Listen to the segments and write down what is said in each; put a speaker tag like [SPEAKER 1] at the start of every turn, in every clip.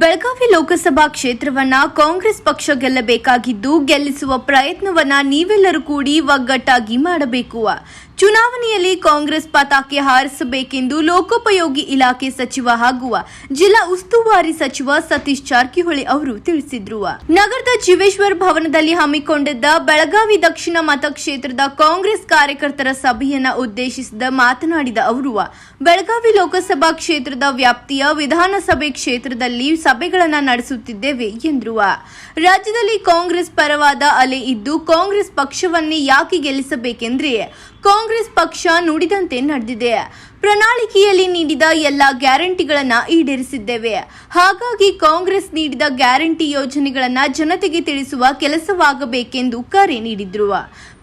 [SPEAKER 1] ಬೆಳಗಾವಿ ಲೋಕಸಭಾ ಕ್ಷೇತ್ರವನ್ನ ಕಾಂಗ್ರೆಸ್ ಪಕ್ಷ ಗೆಲ್ಲಬೇಕಾಗಿದ್ದು ಗೆಲ್ಲಿಸುವ ಪ್ರಯತ್ನವನ್ನ ನೀವೆಲ್ಲರೂ ಕೂಡಿ ಒಗ್ಗಟ್ಟಾಗಿ ಮಾಡಬೇಕು. ಚುನಾವಣೆಯಲ್ಲಿ ಕಾಂಗ್ರೆಸ್ ಪತಾಕೆ ಹಾರಿಸಬೇಕೆಂದು ಲೋಕೋಪಯೋಗಿ ಇಲಾಖೆ ಸಚಿವ ಹಾಗೂ ಜಿಲ್ಲಾ ಉಸ್ತುವಾರಿ ಸಚಿವ ಸತೀಶ್ ಜಾರಕಿಹೊಳಿ ಅವರು ತಿಳಿಸಿದ್ರು. ನಗರದ ಜೀವೇಶ್ವರ್ ಭವನದಲ್ಲಿ ಹಮ್ಮಿಕೊಂಡಿದ್ದ ಬೆಳಗಾವಿ ದಕ್ಷಿಣ ಮತಕ್ಷೇತ್ರದ ಕಾಂಗ್ರೆಸ್ ಕಾರ್ಯಕರ್ತರ ಸಭೆಯನ್ನ ಉದ್ದೇಶಿಸಿದ ಮಾತನಾಡಿದ ಅವರು, ಬೆಳಗಾವಿ ಲೋಕಸಭಾ ಕ್ಷೇತ್ರದ ವ್ಯಾಪ್ತಿಯ ವಿಧಾನಸಭೆ ಕ್ಷೇತ್ರದಲ್ಲಿ ಸಭೆಗಳನ್ನು ನಡೆಸುತ್ತಿದ್ದೇವೆ ಎಂದ್ರು. ರಾಜ್ಯದಲ್ಲಿ ಕಾಂಗ್ರೆಸ್ ಪರವಾದ ಅಲೆ ಇದ್ದು ಕಾಂಗ್ರೆಸ್ ಪಕ್ಷವನ್ನೇ ಯಾಕೆ ಗೆಲ್ಲಿಸಬೇಕೆಂದ್ರೆ ಕಾಂಗ್ರೆಸ್ ಪಕ್ಷ ನುಡಿದಂತೆ ನಡೆದಿದೆ. ಪ್ರಣಾಳಿಕೆಯಲ್ಲಿ ನೀಡಿದ ಎಲ್ಲ ಗ್ಯಾರಂಟಿಗಳನ್ನು ಈಡೇರಿಸಿದ್ದೇವೆ. ಹಾಗಾಗಿ ಕಾಂಗ್ರೆಸ್ ನೀಡಿದ ಗ್ಯಾರಂಟಿ ಯೋಜನೆಗಳನ್ನು ಜನತೆಗೆ ತಿಳಿಸುವ ಕೆಲಸವಾಗಬೇಕೆಂದು ಕರೆ ನೀಡಿದ್ರು.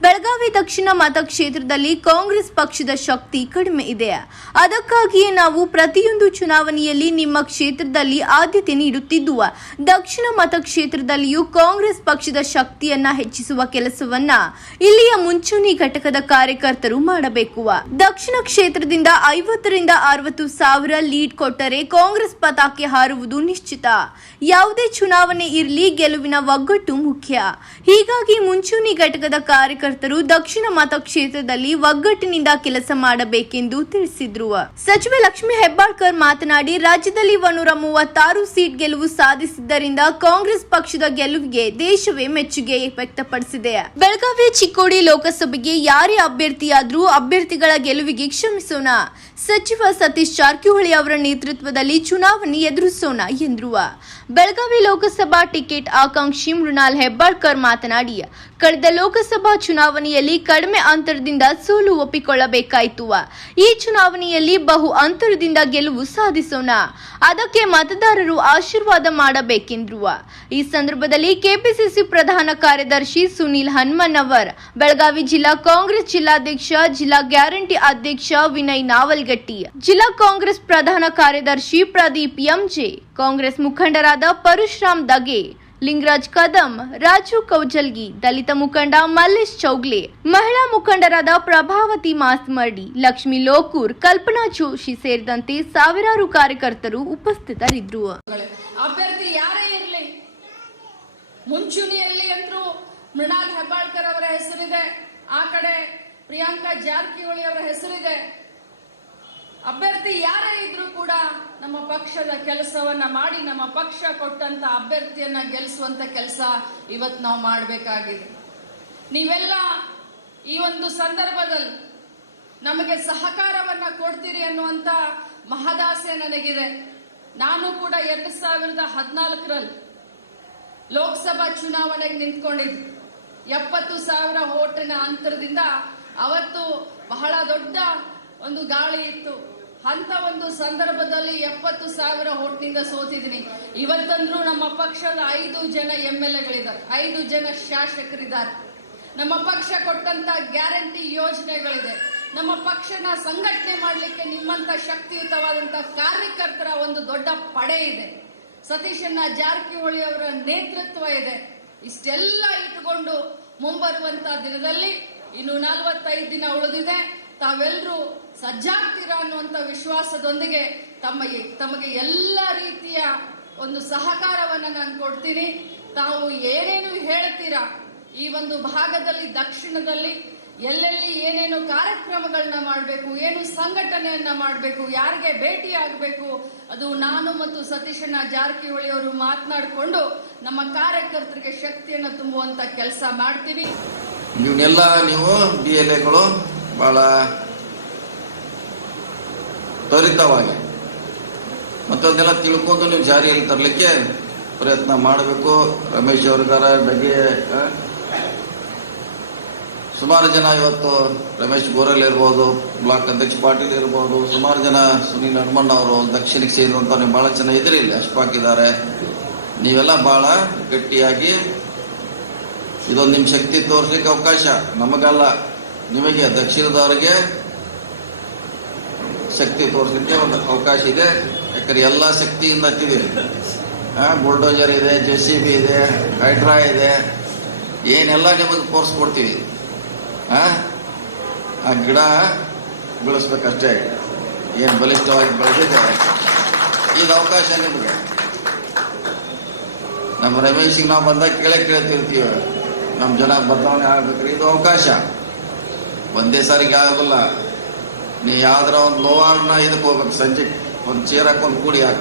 [SPEAKER 1] ಬೆಳಗಾವಿ ದಕ್ಷಿಣ ಮತಕ್ಷೇತ್ರದಲ್ಲಿ ಕಾಂಗ್ರೆಸ್ ಪಕ್ಷದ ಶಕ್ತಿ ಕಡಿಮೆ ಇದೆ. ಅದಕ್ಕಾಗಿಯೇ ನಾವು ಪ್ರತಿಯೊಂದು ಚುನಾವಣೆಯಲ್ಲಿ ನಿಮ್ಮ ಕ್ಷೇತ್ರದಲ್ಲಿ ಆದ್ಯತೆ ನೀಡುತ್ತಿದ್ದು ದಕ್ಷಿಣ ಮತಕ್ಷೇತ್ರದಲ್ಲಿಯೂ ಕಾಂಗ್ರೆಸ್ ಪಕ್ಷದ ಶಕ್ತಿಯನ್ನ ಹೆಚ್ಚಿಸುವ ಕೆಲಸವನ್ನ ಇಲ್ಲಿಯ ಮುಂಚೂಣಿ ಘಟಕದ ಕಾರ್ಯಕರ್ತರು ಮಾಡಬೇಕು. ದಕ್ಷಿಣ ಕ್ಷೇತ್ರದಿಂದ ಐವತ್ತರಿಂದ ಅರವತ್ತು ಸಾವಿರ ಲೀಡ್ ಕೊಟ್ಟರೆ ಕಾಂಗ್ರೆಸ್ ಪತಾಕೆ ಹಾರುವುದು ನಿಶ್ಚಿತ. ಯಾವುದೇ ಚುನಾವಣೆ ಇರಲಿ ಗೆಲುವಿನ ಒಗ್ಗಟ್ಟು ಮುಖ್ಯ. ಹೀಗಾಗಿ ಮುಂಚೂಣಿ ಘಟಕದ ಕಾರ್ಯಕರ್ತರು ದಕ್ಷಿಣ ಮತಕ್ಷೇತ್ರದಲ್ಲಿ ಒಗ್ಗಟ್ಟಿನಿಂದ ಕೆಲಸ ಮಾಡಬೇಕೆಂದು ತಿಳಿಸಿದ್ರು. ಸಚಿವ ಲಕ್ಷ್ಮಿ ಹೆಬ್ಬಾಳ್ಕರ್ ಮಾತನಾಡಿ, ರಾಜ್ಯದಲ್ಲಿ ಒಂದೂರ ಮೂವತ್ತಾರು ಸೀಟ್ ಗೆಲುವು ಸಾಧಿಸಿದ್ದರಿಂದ ಕಾಂಗ್ರೆಸ್ ಪಕ್ಷದ ಗೆಲುವಿಗೆ ದೇಶವೇ ಮೆಚ್ಚುಗೆ ವ್ಯಕ್ತಪಡಿಸಿದೆ. ಬೆಳಗಾವಿ ಚಿಕ್ಕೋಡಿ ಲೋಕಸಭೆಗೆ ಯಾರೇ ಅಭ್ಯರ್ಥಿಯಾದ್ರೂ ಅಭ್ಯರ್ಥಿಗಳ ಗೆಲುವಿಗೆ ಕ್ಷಮಿಸೋಣ. ಸಚಿವ ಸತೀಶ್ ಜಾರಕಿಹೊಳಿ ಅವರ ನೇತೃತ್ವದಲ್ಲಿ ಚುನಾವಣೆ ಎದುರಿಸೋಣ ಎಂದ್ರು. ಬೆಳಗಾವಿ ಲೋಕಸಭಾ ಟಿಕೆಟ್ ಆಕಾಂಕ್ಷಿ ಮೃಣಾಲ್ ಹೆಬ್ಬಾಳ್ಕರ್ ಮಾತನಾಡಿ, ಕಳೆದ ಲೋಕಸಭಾ ಚುನಾವಣೆಯಲ್ಲಿ ಕಡಿಮೆ ಅಂತರದಿಂದ ಸೋಲು ಒಪ್ಪಿಕೊಳ್ಳಬೇಕಾಯಿತು. ಈ ಚುನಾವಣೆಯಲ್ಲಿ ಬಹು ಅಂತರದಿಂದ ಗೆಲುವು ಸಾಧಿಸೋಣ. ಅದಕ್ಕೆ ಮತದಾರರು ಆಶೀರ್ವಾದ ಮಾಡಬೇಕೆಂದ್ರು. ಈ ಸಂದರ್ಭದಲ್ಲಿ ಕೆಪಿಸಿಸಿ ಪ್ರಧಾನ ಕಾರ್ಯದರ್ಶಿ ಸುನೀಲ್ ಹನುಮನ್ನವರ್ ಬೆಳಗಾವಿ ಜಿಲ್ಲಾ ಕಾಂಗ್ರೆಸ್ ಜಿಲ್ಲಾಧ್ಯಕ್ಷ, ಜಿಲ್ಲಾ ಗ್ಯಾರಂಟಿ ಅಧ್ಯಕ್ಷ ವಿನಯ್ ನಾವಲ್ಗಟ್ಟಿ, ಜಿಲ್ಲಾ ಕಾಂಗ್ರೆಸ್ ಪ್ರಧಾನ ಕಾರ್ಯದರ್ಶಿ ಪ್ರದೀಪ್ ಎಂಜೆ, ಕಾಂಗ್ರೆಸ್ ಮುಖಂಡರಾದ ಪರಶುರಾಮ್ ದಗೆ ಲಿಂಗರಾಜ್ ಕದಂ, ರಾಜು ಕೌಜಲ್ಗಿ, ದಲಿತ ಮುಖಂಡ ಮಲ್ಲೇಶ್ ಚೌಗ್ಲೆ, ಮಹಿಳಾ ಮುಖಂಡರಾದ ಪ್ರಭಾವತಿ ಮಾಸ್ಮರ್ಡಿ, ಲಕ್ಷ್ಮಿ ಲೋಕೂರ್, ಕಲ್ಪನಾ ಜೋಶಿ ಸೇರಿದಂತೆ ಸಾವಿರಾರು ಕಾರ್ಯಕರ್ತರು ಉಪಸ್ಥಿತರಿದ್ದರು.
[SPEAKER 2] ಅಭ್ಯರ್ಥಿ ಯಾರೇ ಇರಲಿ ಮುಂಚೂಣಿಯಲ್ಲಿ ಅಂತರೂ ಮೃಣಾಲ್ ಹೆಬ್ಬಾಳ್ಕರ್ ಅವರ ಹೆಸರಿದೆ, ಆ ಕಡೆ ಪ್ರಿಯಾಂಕಾ ಜಾರಕಿಹೊಳಿ ಅವರ ಹೆಸರಿದೆ ಅಭ್ಯರ್ಥಿ ಯಾರೇ ಇದ್ರೂ ಕೂಡ ನಮ್ಮ ಪಕ್ಷದ ಕೆಲಸವನ್ನ ಮಾಡಿ ನಮ್ಮ ಪಕ್ಷ ಕೊಟ್ಟಂತ ಅಭ್ಯರ್ಥಿಯನ್ನ ಗೆಲ್ಲಿಸುವಂತ ಕೆಲಸ ಇವತ್ತು ನಾವು ಮಾಡಬೇಕಾಗಿದೆ. ನೀವೆಲ್ಲ ಈ ಒಂದು ಸಂದರ್ಭದಲ್ಲಿ ನಮಗೆ ಸಹಕಾರವನ್ನ ಕೊಡ್ತೀರಿ ಅನ್ನುವಂತ ಮಹದಾಸೆ ನನಗಿದೆ. ನಾನು ಕೂಡ ಎರಡು ಸಾವಿರದ ಹದಿನಾಲ್ಕರಲ್ಲಿ ಲೋಕಸಭಾ ಚುನಾವಣೆಗೆ ನಿಂತ್ಕೊಂಡಿದ್ದೆ. ಎಪ್ಪತ್ತು ಸಾವಿರ ಓಟಿನ ಅಂತರದಿಂದ ಅವತ್ತು ಬಹಳ ದೊಡ್ಡ ಒಂದು ಗಾಳಿ ಇತ್ತು. ಅಂತ ಒಂದು ಸಂದರ್ಭದಲ್ಲಿ ಎಪ್ಪತ್ತು ಸಾವಿರ ಓಟ್ನಿಂದ ಸೋತಿದ್ದೀನಿ. ಇವತ್ತಂದ್ರು ನಮ್ಮ ಪಕ್ಷದ ಐದು ಜನ ಎಂ ಎಲ್ ಎಗಳಿದ್ದಾರೆ ಐದು ಜನ ಶಾಸಕರಿದ್ದಾರೆ. ನಮ್ಮ ಪಕ್ಷ ಕೊಟ್ಟಂತ ಗ್ಯಾರಂಟಿ ಯೋಜನೆಗಳಿದೆ. ನಮ್ಮ ಪಕ್ಷನ ಸಂಘಟನೆ ಮಾಡಲಿಕ್ಕೆ ನಿಮ್ಮಂತ ಶಕ್ತಿಯುತವಾದಂತ ಕಾರ್ಯಕರ್ತರ ಒಂದು ದೊಡ್ಡ ಪಡೆ ಇದೆ. ಸತೀಶಣ್ಣ ಜಾರಕಿಹೊಳಿ ಅವರ ನೇತೃತ್ವ ಇದೆ. ಇಷ್ಟೆಲ್ಲ ಇಟ್ಟುಕೊಂಡು ಮುಂಬರುವಂತ ದಿನದಲ್ಲಿ ಇನ್ನು ನಲವತ್ತೈದು ದಿನ ಉಳಿದಿದೆ. ತಾವೆಲ್ಲರೂ ಸಜ್ಜಾಗ್ತೀರಾ ಅನ್ನುವಂಥ ವಿಶ್ವಾಸದೊಂದಿಗೆ ತಮ್ಮ ತಮಗೆ ಎಲ್ಲ ರೀತಿಯ ಒಂದು ಸಹಕಾರವನ್ನು ನಾನು ಕೊಡ್ತೀನಿ. ತಾವು ಏನೇನು ಹೇಳ್ತೀರಾ ಈ ಒಂದು ಭಾಗದಲ್ಲಿ, ದಕ್ಷಿಣದಲ್ಲಿ, ಎಲ್ಲೆಲ್ಲಿ ಏನೇನು ಕಾರ್ಯಕ್ರಮಗಳನ್ನ ಮಾಡಬೇಕು, ಏನು ಸಂಘಟನೆಯನ್ನ ಮಾಡಬೇಕು, ಯಾರಿಗೆ ಭೇಟಿ ಆಗಬೇಕು, ಅದು ನಾನು ಮತ್ತು ಸತೀಶಣ್ಣ ಜಾರಕಿಹೊಳಿ ಅವರು ಮಾತನಾಡಿಕೊಂಡು ನಮ್ಮ ಕಾರ್ಯಕರ್ತರಿಗೆ ಶಕ್ತಿಯನ್ನು ತುಂಬುವಂತ ಕೆಲಸ ಮಾಡ್ತೀವಿ.
[SPEAKER 3] ನೀವು ಬಿ ಎಲ್ ಎಗಳು ಬಹಳ ತ್ವರಿತವಾಗಿ. ಮತ್ತೊಂದೆಲ್ಲ ತಿಳ್ಕೊಂಡು ನೀವು ಜಾರಿಯಲ್ಲಿ ತರಲಿಕ್ಕೆ ಪ್ರಯತ್ನ ಮಾಡಬೇಕು. ರಮೇಶ್ ಅವರ ಬಗ್ಗೆ ಸುಮಾರು ಜನ ಇವತ್ತು ರಮೇಶ್ ಗೋರಲ್ ಇರ್ಬೋದು, ಬ್ಲಾಕ್ ಅಧ್ಯಕ್ಷ ಪಾಟೀಲ್ ಇರ್ಬೋದು, ಸುಮಾರು ಜನ ಸುನೀಲ್ ಹನುಮಣ್ಣ ಅವರು ದಕ್ಷಿಣಕ್ಕೆ ಸೇರಿದಂಥ ನೀವು ಬಹಳ ಜನ ಇದ್ರಿ ಇಲ್ಲಿ, ಅಶ್ಫಾಕ್ ಇದ್ದಾರೆ. ನೀವೆಲ್ಲ ಬಹಳ ಗಟ್ಟಿಯಾಗಿ ಇದೊಂದು ನಿಮ್ಮ ಶಕ್ತಿ ತೋರಿಸಲಿಕ್ಕೆ ಅವಕಾಶ. ನಮಗಲ್ಲ. ನಿಮಗೆ ದಕ್ಷಿಣದವರಿಗೆ ಶಕ್ತಿ ತೋರಿಸಲಿಕ್ಕೆ ಒಂದು ಅವಕಾಶ ಇದೆ. ಯಾಕಂದ್ರೆ ಎಲ್ಲ ಶಕ್ತಿಯಿಂದ ಹತ್ತಿದೆ ಬುಲ್ಡೋಜರ್ ಇದೆ ಜೆ ಸಿ ಬಿ ಇದೆ, ಹೈಡ್ರಾ ಇದೆ, ಏನೆಲ್ಲ ನಿಮಗೆ ತೋರಿಸ್ಕೊಡ್ತೀವಿ. ಆ ಗಿಡ ಬೆಳೆಸ್ಬೇಕಷ್ಟೇ. ಏನು ಬಲಿಷ್ಠವಾಗಿ ಬೆಳೆದಿದೆ. ಇದು ಅವಕಾಶ ನಿಮಗೆ. ನಮ್ಮ ರಮೇಶಿಗೆ ನಾವು ಬಂದಾಗ ಕೇಳೇ ಕೇಳ್ತಿರ್ತೀವಿ. ನಮ್ಮ ಜನ ಬದಲಾವಣೆ ಆಗ್ಬೇಕ್ರಿ. ಇದು ಅವಕಾಶ. ಒಂದೇ ಸಾರಿಗೆ ಆಗೋಲ್ಲ ನೀ ಯಾವ್ದಾರ ಒಂದು ಲೋವಾರ್ಡ್ನ ಇದಕ್ಕೆ ಹೋಗ್ಬೇಕು. ಸಂಜೆ ಒಂದು ಚೇರ್ ಹಾಕೊಂಡು ಕೂಡಿ ಹಾಕಿ.